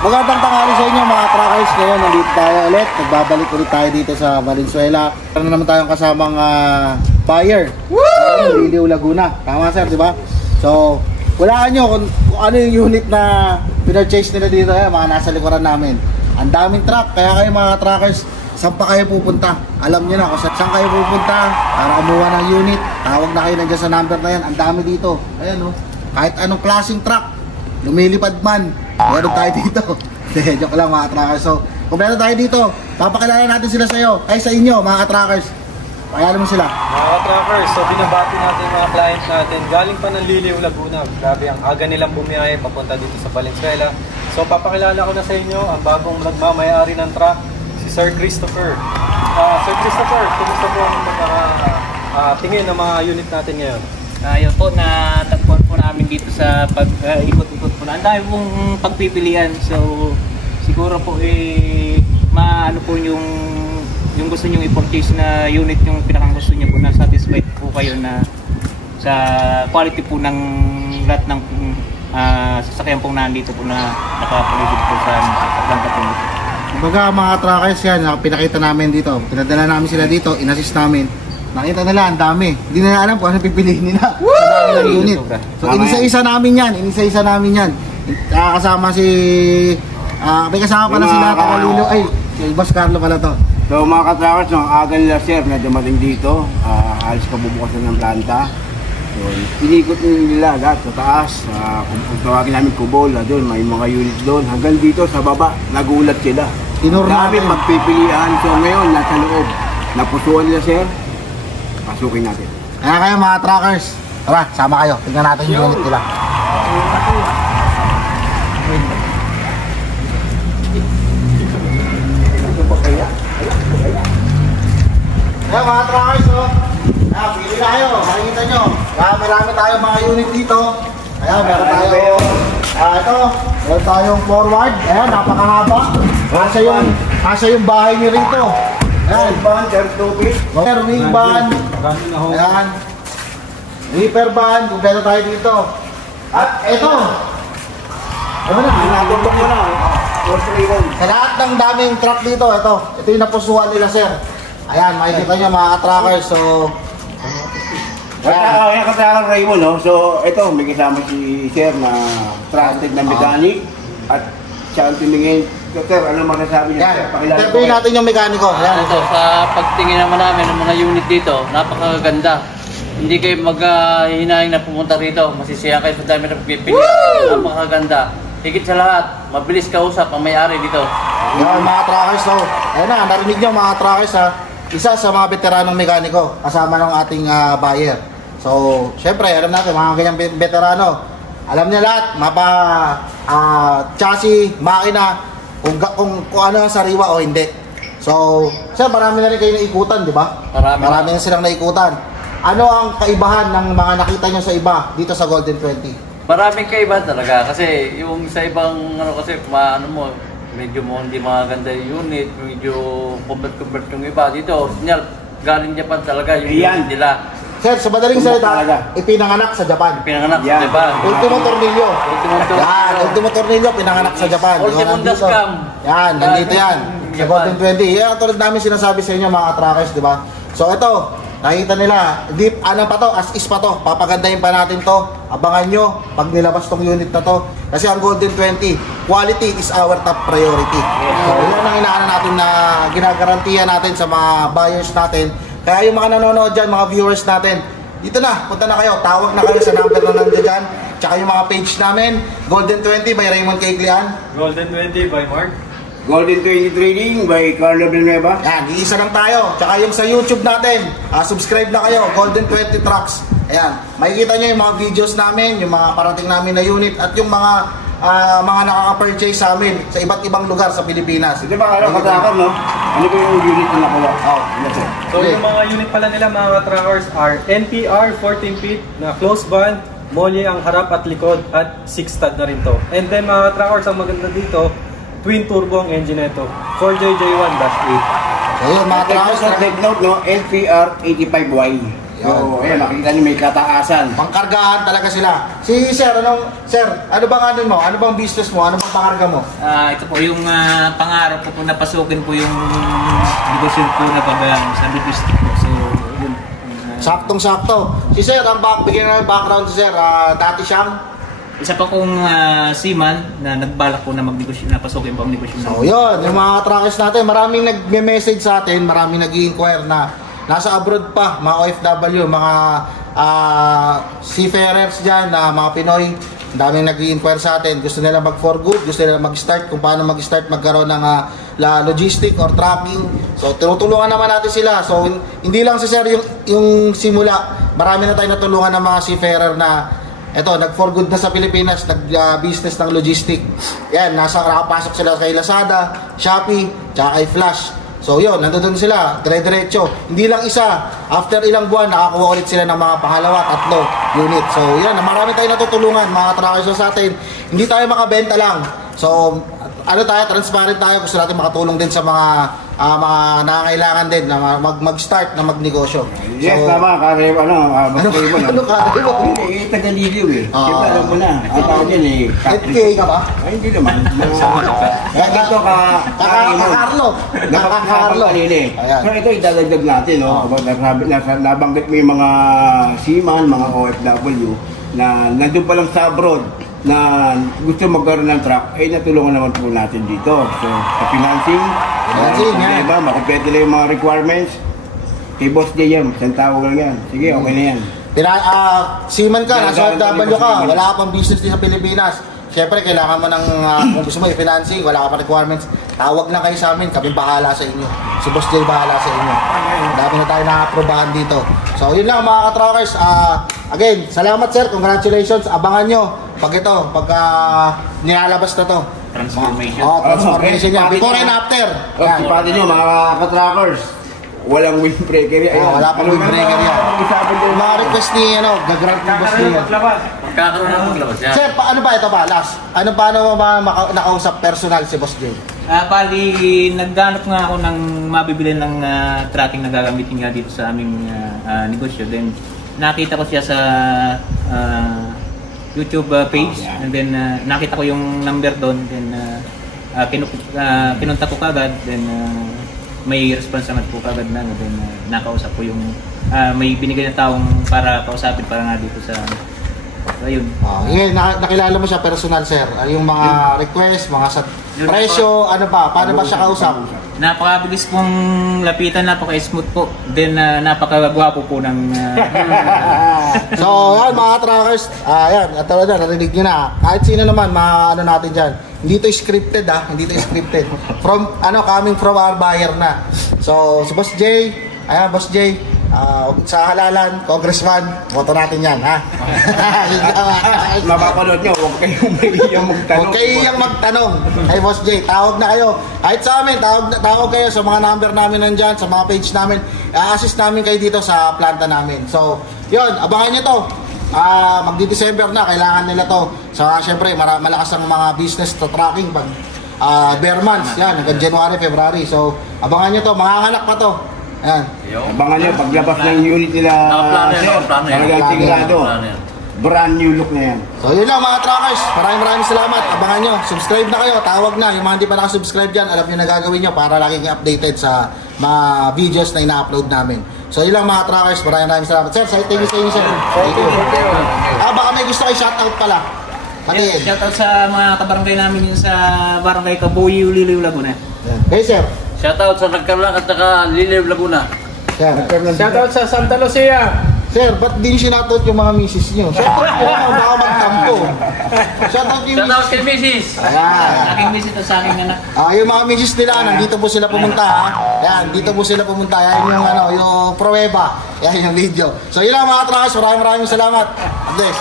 Magandang tanghali sa inyo mga truckers. Ngayon nandito tayo ulit. Nagbabalik ulit tayo dito sa Valenzuela. Meron na naman tayong kasamang buyer. Liliw Laguna. Tama sir, di ba? So, walaan nyo kung ano yung unit na pinurchase nila dito. Mga nasa likuran namin. Ang daming truck. Kaya kayo mga truckers, saan pa kayo pupunta? Alam nyo na kung saan kayo pupunta para kumuha ng unit. Tawag na kayo nandiyan sa number na yan. Ang dami dito. Ayan o. Kahit anong klaseng truck, lumilipad man, meron tayo dito. Joke lang mga truckers. So, kung meron tayo dito, papakilala natin sila sa'yo. Ay sa inyo mga truckers. Pakilala mo sila. Mga truckers, so binabati natin yung mga clients natin. Galing pa ng Liliw, Laguna. Grabe, ang aga nilang bumiyahe papunta dito sa Valenzuela. So, papakilala ko na sa inyo ang bagong nagmamayari ng truck, si Sir Christopher. Sir Christopher, kumusta po ang tingin ng mga unit natin ngayon? Ayun po, natagpuan po namin dito sa pag-ikot-ikot po na. Ang dami pong pagpipilian. So, siguro po maano po yung gusto nyo i-purchase na unit yung pinakang gusto nyo po na satisfied po kayo na sa quality po ng lahat ng sasakyan pong nandito po na nakapaligid po sa paglanta po nito. Kumbaga mga truckers yan, pinakita namin dito. Pinadala namin sila dito, inassist namin. Nakita nila, ang dami. Hindi na alam kung ano pipiliin nila. Sa dami ng unit. So, inisa-isa namin yan. Inisa-isa namin yan. Kasama si... may kasama pala sila, Tagalilo. Ay, si Boss Carlo pala to. So mga ka-truckers, ang aga nila sir na dumating dito. Halos kabubukasan ng planta. So, inikot nila lahat sa taas. Kung tawagin namin kubol, doon, may mga unit doon. Hanggang dito sa baba, nagulat sila. Dami pagpipilian. So ngayon, nasa loob. Napusuan nila sir. Pasukin natin. Kaya kayo mga truckers, tara, sama kayo. Tingnan natin yung unit nila. Kaya mga truckers, pili na kayo. Makikita nyo. Kaya marami tayong mga unit dito. Kaya meron tayo, ito, meron tayong forward. Ayan, napakahaba. Nasa yung bahay nyo rito. Ayan, van, wing van, ayan, reaper van, kumpleto tayo dito. At ito, sa lahat ng daming truck dito, ito yung napusuan nila sir. Ayan, makikita nyo mga truckers. So, ayan ka-trucker Raymond, no? So ito, may kasama si sir na trusted na mechanic at siya ang tumingin. Sir, ano masasabi niya? Interviewin natin yung mekaniko. Ito, sa pagtingin naman namin ng mga unit dito, napakaganda. Hindi kayo maghinahing na pumunta rito. Masisiya kayo sa dami na pagpipilian. Napakaganda. Higit sa lahat, mabilis kausap ang may-ari dito. Yan, mga truckers to. Ayan na, narinig nyo mga truckers ha. Isa sa mga veteranong mekaniko, kasama ng ating buyer. So, syempre, alam natin, mga ganyang veterano. Alam niya lahat, chassis, makina, kung ano ang sariwa o hindi. So, sir, marami na rin kayo naikutan, di ba? Marami na silang naikutan. Ano ang kaibahan ng mga nakita nyo sa iba dito sa Golden 20? Maraming kaibahan talaga kasi yung sa ibang kasi medyo hindi maganda yung unit, medyo convert yung iba. Dito, original, galing Japan talaga yung unit nila. Sir, sa madaling salita, ipinanganak sa Japan. Pinanganak sa Japan. Ultimo tornilyo. Yan, ultimo tornilyo, pinanganak sa Japan. Ultimo dascam. Yan, nandito yan. Sa Golden 20. Yan, tulad namin sinasabi sa inyo mga truckers, di ba? So ito, nakita nila, deep, ano pa to, as is pa to. Papagandahin pa natin to. Abangan nyo pag nilabas tong unit na to. Kasi ang Golden 20, quality is our top priority. So yan ang inaano natin na ginagarantiya natin sa mga buyers natin. Kaya yung mga nanonood dyan, mga viewers natin, dito na, punta na kayo, tawag na kayo sa number na nandiyan dyan. Tsaka yung mga page namin, Golden 20 by Raymond Kaiglian. Golden 20 by Mark. Golden 20 Trading by Carlo Villanueva. Yan, iisa lang tayo. Tsaka yung sa YouTube natin, subscribe na kayo, Golden 20 Trucks. Ayan, makikita nyo yung mga videos namin, yung mga parating namin na unit, at yung mga nakaka-purchase sa amin sa iba't ibang lugar sa Pilipinas. Di ba ka-trucker, no? Ano ba yung unit na nakuha? So yung mga unit pala nila mga truckers are NPR 14 feet na closed van, molly ang harap at likod at 6 stud na rin to. And then mga truckers, ang maganda dito, twin turbo ang engine nito, 4JJ1-8. So yun mga truckers, take note, no? NPR 85Y. So, ayan, makikita niyo may kataasan. Pangkargahan talaga sila. Sir, ano bang ano mo? Ano bang business mo? Ano bang pangarga mo? Ito po yung pangarap ko po na pasukin po yung negosyo po na pabayaan sa logistic po. So, yun. Saktong-sakto. Sir, bigyan ng background si Sir. Dati siyang Isa pa kong seaman na nagbalak po na magnegosyo, na pasukin po ang negosyo. So yun, yung mga truckers natin, maraming nag-message sa atin, maraming nag-i-inquire na nasa abroad pa, mga OFW, mga seafarers dyan, mga Pinoy, daming nag-i-inquire sa atin, gusto nila mag-for good, gusto nila mag-start, kung paano mag-start, magkaroon ng logistic or tracking. So tinutulungan naman natin sila. So hindi lang si Sir yung simula, marami na tayo natulungan ng mga seafarer na eto, nag-for good na sa Pilipinas, nag-business ng logistic. Yan, nakapasok sila kay Lazada, Shopee, tsaka kay Flash. So yun, nandoon sila, dire-diretso. Hindi lang isa, after ilang buwan, nakakuha ulit sila ng mga pangalawa, 3 unit. So yan, marami tayong natutulungan, mga trackers sa atin. Hindi tayo makabenta lang. So, ano tayo, transparent tayo, gusto natin makatulong din sa mga nangangailangan din na mag-start na magnegosyo. Yes, so, tama, Karib, ano Karib? Hindi, taga-Liliw eh. Siyempre alam mo na, ang tawag yan eh. FK ka ba? Ay, hindi naman. Ito Kakarlo. Napakakarlo kanina eh. So ito idadagdag natin, no? Nabanggit mo yung mga seaman, mga OFW na nandun pa lang sa abroad na gusto magkaroon ng truck, ay natulungan naman po natin dito. So, sa financing, yan. Diba, makumpleto lang yung mga requirements. Kay Boss JM, isang tawag lang yan. Sige, okay na yan. Seaman ka, nasa OFW ka, wala ka pang business din sa Pilipinas. Siyempre, kailangan mo ng, kung gusto mo i-financing, wala ka pang requirements, tawag lang kayo sa amin, kami bahala sa inyo. Si Boss J bahala sa inyo. Dami na tayo na-aprobahan dito. So, yun lang mga ka-truckers. Again, salamat sir, congratulations. Abangan nyo pagka nilalabas na to. Transformation. Transformation yan. Before and after. Yan. Pati nyo, mga ka-truckers, walang windbreaker yan. Wala pang windbreaker yan. Mga request ni, gagrant ni Boss J yan. Magkakaroon na maglabas yan. Sir, paano ba ito ba? Last? Paano mo nakausap personal si Boss J? Bali, nagganap nga ako ng mabibili ng tracking na gagamitin nga dito sa aming negosyo. Then, nakita ko siya sa YouTube page. And then, nakita ko yung number doon. Then, pinunta ko kagad. Then, may response naman po kagad na. Then, nakausap ko yung may binigay na taong para kausapin para nga dito sa ayun. Nakilala mo siya personal, sir? Yung mga request, mga presyo, ano ba? Paano ba siya kausap? Napakabilis pong lapitan, napaka-smooth po. Then, napakagwapo po ng... So, yan mga truckers. Yan, at talaga, narinig nyo na. Kahit sino naman, mga ano natin dyan. Hindi to scripted hindi to scripted. Coming from our buyer na. So, si Boss J, ayan, Boss J, sa halalan, congressman, boto natin yan, ha? Mapapanood nyo, huwag kayong mahihiyang magtanong. Huwag kayong magtanong. Hey, Boss J, tawag na kayo. Kahit sa amin, tawag kayo sa mga number namin nandyan, sa mga page namin. I-assist namin kayo dito sa planta namin. So, yun, abangan nyo to. Magdi-December na, kailangan nila to. So, syempre, malakas ang mga business to tracking pag bare months, yan, hanggang January, February. So, abangan nyo to, manganganak pa to. Ayan. Abangan nyo, paglabas ng unit nila, sir, talagang sigurado. Brand new look na yan. So yun lang mga truckers, maraming salamat. Abangan nyo, subscribe na kayo, tawag na. Yung mga hindi pa nakasubscribe dyan, alam nyo na gagawin nyo para laging updated sa mga videos na ina-upload namin. So yun lang mga truckers, maraming salamat. Sir, thank you sa inyo, sir. Thank you. Baka may gusto kayo shoutout pala. Yes, shoutout sa mga kabarangay namin yun sa barangay Kabuyi, Liliw, Laguna. Hey sir. Shoutout sa Nagkarlang at saka Liliw, Laguna. Sir. Shoutout sa Santa Lucia. Sir, ba't din shoutout yung mga misis nyo? Shoutout po, baka magtampo. Shoutout yung Shoutout kay Mrs. Aking misis at sa aking anak. Yung mga misis nila, nandito po sila pumunta, ha? Yan, dito po sila pumunta. Yan yung, yung pruweba. Yan yung video. So yun lang mga truckers, maraming salamat. Bless.